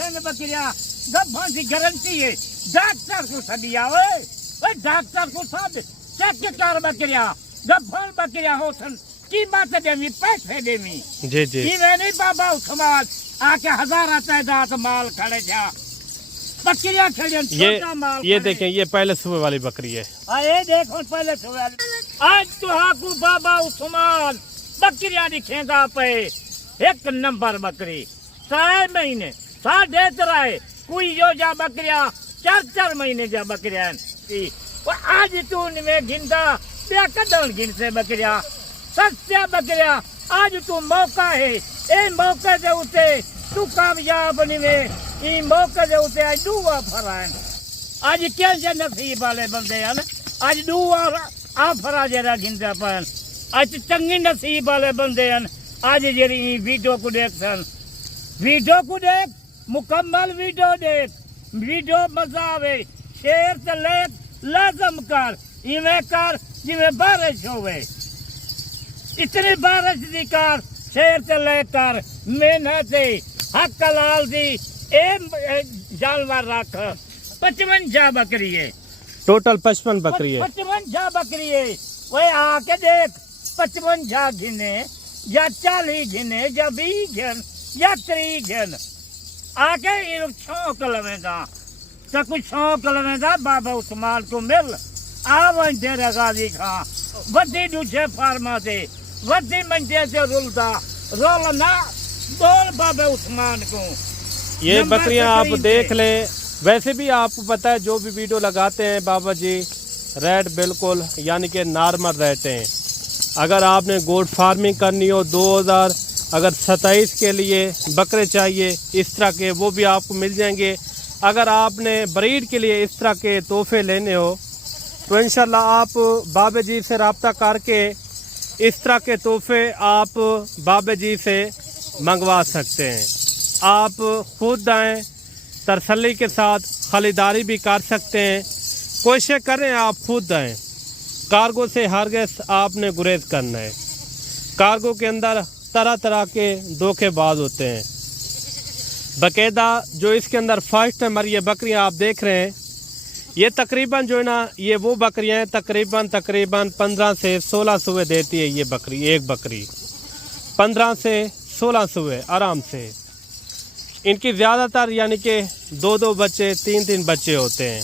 देखेंगे बकरिया गब्भन की गारंटी है। डॉक्टर को सदिया ओए डॉक्टर को सद चेक कर बकरिया गब्भन बकरिया होसन कीमत देवी पैसे देवी जी जी ये नहीं बाबा उस्मान आके हजारा तादाद माल खड़े जा बकरिया खड़े छोटा माल ये देखें ये पहले सुबह वाली बकरी है। ये देखो पहले सुबह आज तो हाकू बाबा उस्मान बकरिया दिखेगा पे एक नंबर बकरी 6 महीने 3.5 कोई यो जा बकरिया 4 महीने जा बकरिया आज तू में गिनता क्या कदम गिन से बकरिया सस्या बकरिया आज तू मौका है ए मौके दे उते तू कामयाब निवे ई मौके दे उते आज दुआ फरान आज क्या जे नसीब वाले बंदे हैं आज दुआ आफरा जरा गिनता पन आज चंगी नसीब वाले बंदे हैं आज जेरी वीडियो को देख सन वीडियो को देख मुकम्मल वीडियो देख वीडियो मजा आवे शेर ते लेख लाजम कर इवें कर जिवें बारिश होवे इतनी बारिश दी कर शेर ते लेकर मेहनत हक लाल दी ए जानवर रख 55 बकरी है टोटल 55 बकरी है 55 बकरी है वो आके देख 55 गिने या 40 गिने या 20 गिन या 30 गिन आके ये शौक लवेगा तो कुछ शौक लवेगा बाबा उस्मान को मिल आवन तेरा गाजी खा वड्डी दूसरे फार्मा से वड्डी मंजे से रुलता रोलना बोल बाबा उस्मान को ये बकरियां आप देख लें। वैसे भी आपको पता है जो भी वीडियो लगाते हैं बाबा जी रेट बिल्कुल यानी कि नॉर्मल रहते हैं। अगर आपने गोट फार्मिंग करनी हो 2027 के लिए बकरे चाहिए इस तरह के वो भी आपको मिल जाएंगे। अगर आपने ब्रीड के लिए इस तरह के तोहफे लेने हो तो इंशाल्लाह आप बाबा जी से रब्ता करके इस तरह के तोहफे आप बाबा जी से मंगवा सकते हैं। आप खुद आएँ तसल्ली के साथ खरीदारी भी कर सकते हैं। कोशिश करें आप खुद आएँ। कार्गो से हरगिज़ आपने गुरेज करना है। कार्गो के अंदर तरह तरह के धोखेबाज होते हैं। बाकायदा जो इसके अंदर फर्स्ट नंबर ये बकरियां आप देख रहे हैं ये तकरीबन जो है ना ये वो बकरियां हैं तकरीबन 15 से 16 सुबह देती है ये बकरी। एक बकरी 15 से 16 सुबह आराम से। इनकी ज़्यादातर यानी कि 2 बच्चे 3 बच्चे होते हैं।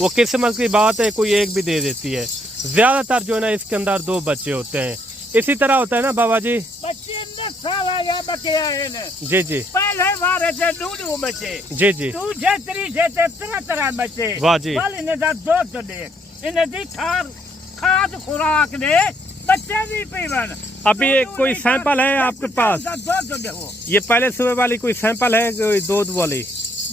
वो किस्मत की बात है कोई एक भी दे देती है। ज़्यादातर जो है ना इसके अंदर 2 बच्चे होते हैं। इसी तरह होता है ना बाबा जी बच्चे बच्चे जी जी पहले बारे से 2 बच्चे जी जी तू जेतरी जेते तरह बच्चे वाह जी इन्हें दूध दे इन्हें दी खाद खुराक दे बच्चे भी पीवन। अभी एक कोई सैंपल है आपके पास ये पहले सुबह वाली कोई सैंपल है कोई दूध वाली?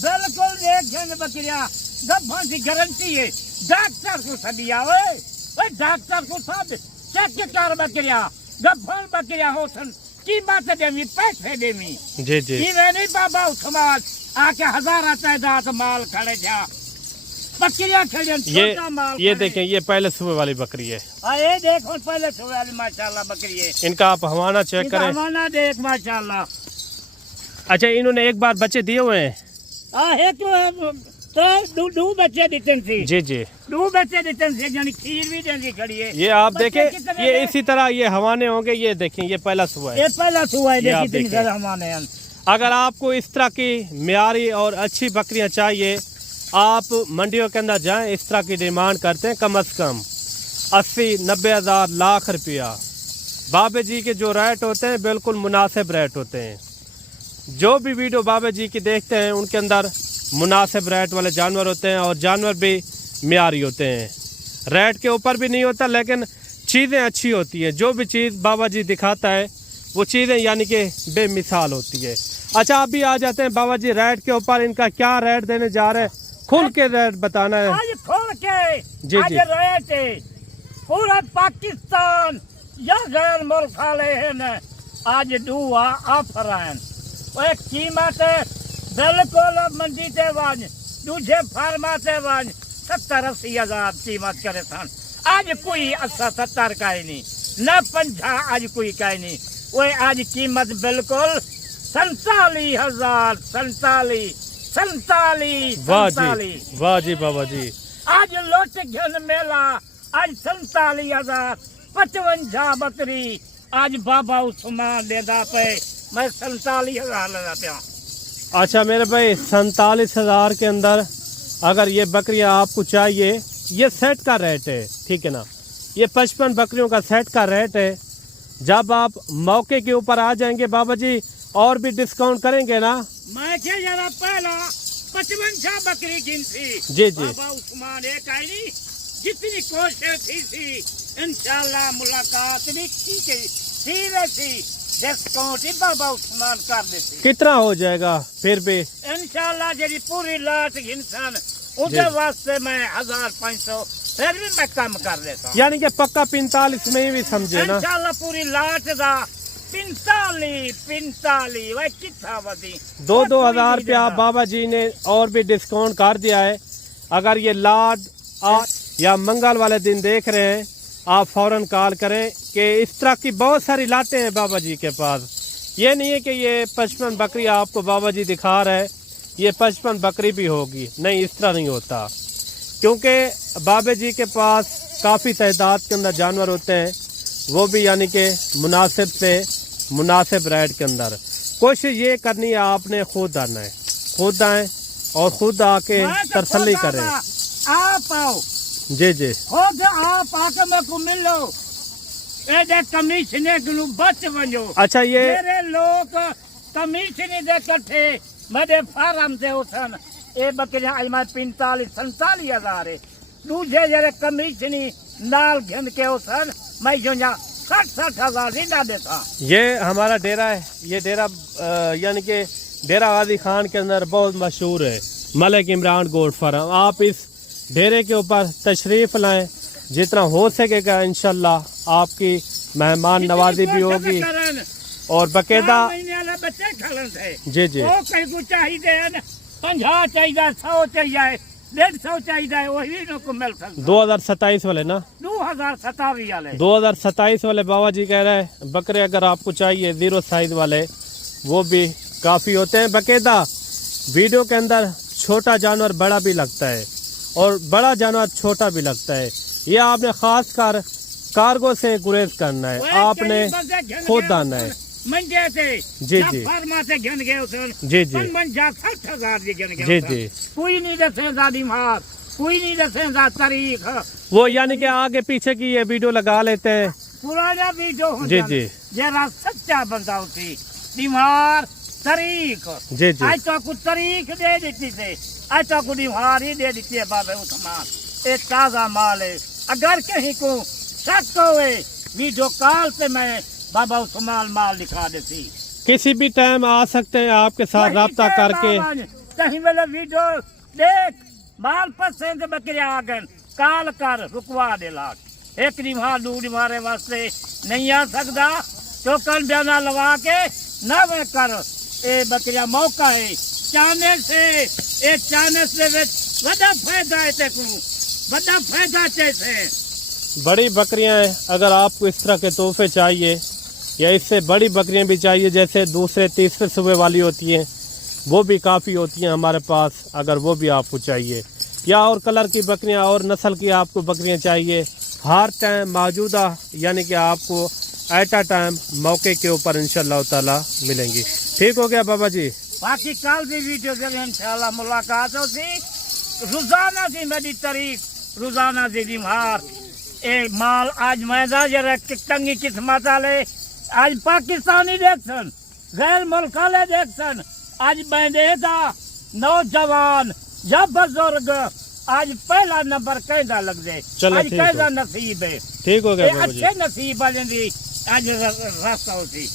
बिल्कुल देख बकरिया गब्भन की गारंटी है। डॉक्टर को सदिया ओए डॉक्टर को सद चेक कर बकरिया गब्भन बकरिया होसन कीमत देवी पैसे देवी जी जी ये नहीं बाबा उस्मान आके हजारा तादाद माल खड़े जा बकरिया खड़े छोटा माल ये देखें ये पहले सुबह वाली बकरी है। ये देखो पहले सुबह वाली माशाल्लाह बकरी है। इनका आप हवाना चेक करें। हवाना देख माशाल्लाह। अच्छा इन्होंने एक बार बच्चे दिए हुए हैं तो 2 बच्चे दिते थे जी जी 2 बच्चे दिते थे यानी खीर भी देंगी खड़ी है। ये आप देखें ये इसी तरह ये हवाने होंगे। ये देखें ये पहला सुबह है। ये पहला सुबह है देखिए इतनी सारे हवाने हैं। अगर आपको इस तरह की मियारी और अच्छी बकरियां चाहिए आप मंडियों के अंदर जाएं। इस तरह की डिमांड करते हैं कम से कम 80-90 हज़ार लाख रुपया। बाबा जी के जो रेट होते हैं बिल्कुल मुनासिब रेट होते हैं। जो भी वीडियो बाबा जी की देखते हैं उनके अंदर मुनासिब रेट वाले जानवर होते हैं और जानवर भी मियारी होते हैं। रेट के ऊपर भी नहीं होता लेकिन चीज़ें अच्छी होती हैं। जो भी चीज़ बाबा जी दिखाता है वो चीज़ें यानी कि बेमिसाल होती है। अच्छा आप भी आ जाते हैं बाबा जी रेट के ऊपर इनका क्या रेट देने जा रहे हैं खुल के रेट बताना है। आज खोल के जी आज जी रेट पूरा पाकिस्तान या गैर मुल्क वाले हैं आज दुआ ऑफर हैं। वो कीमत बिल्कुल मंडी से वाज दूसरे फार्मा से वाज 70-80 हज़ार कीमत करे सन। आज कोई 70 का ही नहीं न 50 आज कोई का ही नहीं। वो आज कीमत बिल्कुल 47,000 47 वाह जी बाबा जी। आज लोट घन मेला आज 47,000 55 बकरी आज बाबा उस्मान देदा पे मैं 47,000 लगा पिया। अच्छा मेरे भाई 47,000 के अंदर अगर ये बकरियां आपको चाहिए, ये सेट का रेट है, ठीक है ना, ये 55 बकरियों का सेट का रेट है। जब आप मौके के ऊपर आ जाएंगे बाबा जी और भी डिस्काउंट करेंगे ना। मैं क्या जरा पहला 55 बकरी गिनती जी जी बाबा उस्मान एक आई नहीं, जितनी कोशिश थी इंशाल्लाह मुलाकात भी थी डिस्काउंट ही बाबा उस्मान कर देती। कितना हो जाएगा फिर भी? इंशाल्लाह जी पूरी लाट इंसान उधर वास्ते मैं 1500 फिर भी मैं कम कर देता हूँ। यानी कि पक्का 45 में भी समझे ना। इंशाल्लाह पूरी लाट दा 45 वह कितना बदी 2-2 हजार रुपया बाबा जी ने और भी डिस्काउंट कर दिया है। अगर ये लाट या मंगल वाले दिन देख रहे हैं, आप फौरन कॉल करें कि इस तरह की बहुत सारी लाटें हैं बाबा जी के पास। ये नहीं है कि ये 55 बकरी आपको बाबा जी दिखा रहे हैं ये 55 बकरी भी होगी, नहीं, इस तरह नहीं होता, क्योंकि बाबा जी के पास काफ़ी तादाद के अंदर जानवर होते हैं, वो भी यानी कि मुनासिब पे मुनासिब रेट के अंदर। कोशिश ये करनी है आपने खुद आना है, खुद आए और खुद आके तसल्ली करें। आप आओ जी जी खुद आप आके मेरे को मिलो, ए कमीशने को बच बनो। अच्छा ये मेरे लोग कमीशनी दे कट्ठे मेरे फार्म से उठन ए बकरियां आज मैं 45-47 हजार है। दूसरे जरे कमीशनी नाल घन के उठन मैं जो 60 हजार ही ना देता। ये हमारा डेरा है, ये डेरा यानी कि डेरा गाजी खान के अंदर बहुत मशहूर है, मलिक इमरान गोट फार्म। आप इस डेरे के ऊपर तशरीफ लाएं, जितना हो सकेगा इंशाल्लाह आपकी मेहमान नवाजी भी होगी और बकायदा बच्चे खलन थे। जी जी वो कहीं को चाहिए 50 चाहिए 100 चाहिए 150 चाहिए वही को मिल सकता। 2027 वाले ना 2027 वाले 2027 वाले बाबा जी कह रहे हैं बकरे अगर आपको चाहिए 0 साइज वाले वो भी काफ़ी होते हैं। बकायदा वीडियो के अंदर छोटा जानवर बड़ा भी लगता है और बड़ा जानवर छोटा भी लगता है। ये आपने खास कर कार्गो से गुरेज करना है, आपने खुद आना है। मंजे से जी जी फरमा से घन गए उसन जी जी 60,000 जी घन गए जी जी कोई नहीं दसे दादी मार, कोई नहीं दसे तारीख वो यानी कि आगे पीछे की ये वीडियो लगा लेते हैं पुराना वीडियो जी जी जरा सच्चा बंदा होती बीमार तारीख जी जी आज तो कुछ तारीख दे देती थे, आज तो कुछ बीमार ही दे देती है बाबे उस्मान। एक ताजा माल है, अगर कहीं को शक होए वीडियो कॉल से मैं बाबा उस्मान माल दिखा देती। किसी भी टाइम आ सकते हैं आपके साथ राब्ता करके। कहीं वाला वीडियो देख माल पसंद बकरे आगन काल कर रुकवा दे लाट एक निभा दूर मारे वास्ते नहीं आ सकता तो कल बयाना लगा के न वे कर ए बकरिया मौका है चाने से बड़ा फायदा है तेको बड़ा फायदा चाहिए। बड़ी बकरियां हैं, अगर आपको इस तरह के तोहफे चाहिए या इससे बड़ी बकरियां भी चाहिए जैसे दूसरे तीसरे सूबे वाली होती हैं वो भी काफ़ी होती हैं हमारे पास, अगर वो भी आपको चाहिए या और कलर की बकरियां और नस्ल की आपको बकरियां चाहिए हर टाइम मौजूदा यानी कि आपको एट अ टाइम मौके के ऊपर इंशाल्लाह ताला मिलेंगी। ठीक हो गया बाबा जी, बाकी कल भी वीडियो से इंशाल्लाह मुलाकात होती। रोजाना की मेरी तारीख रोजाना की बीमार एक माल आज मैदा जरा तंगी किस्मत वाले आज पाकिस्तानी देखसन गैर मुल्क वाले देखसन आज बैंडेदा नौजवान जब बुजुर्ग आज पहला नंबर कैदा लग जाए आज कैदा नसीब है। ठीक हो गया बाबा जी। अच्छे नसीब वाले आज रास्ता होती।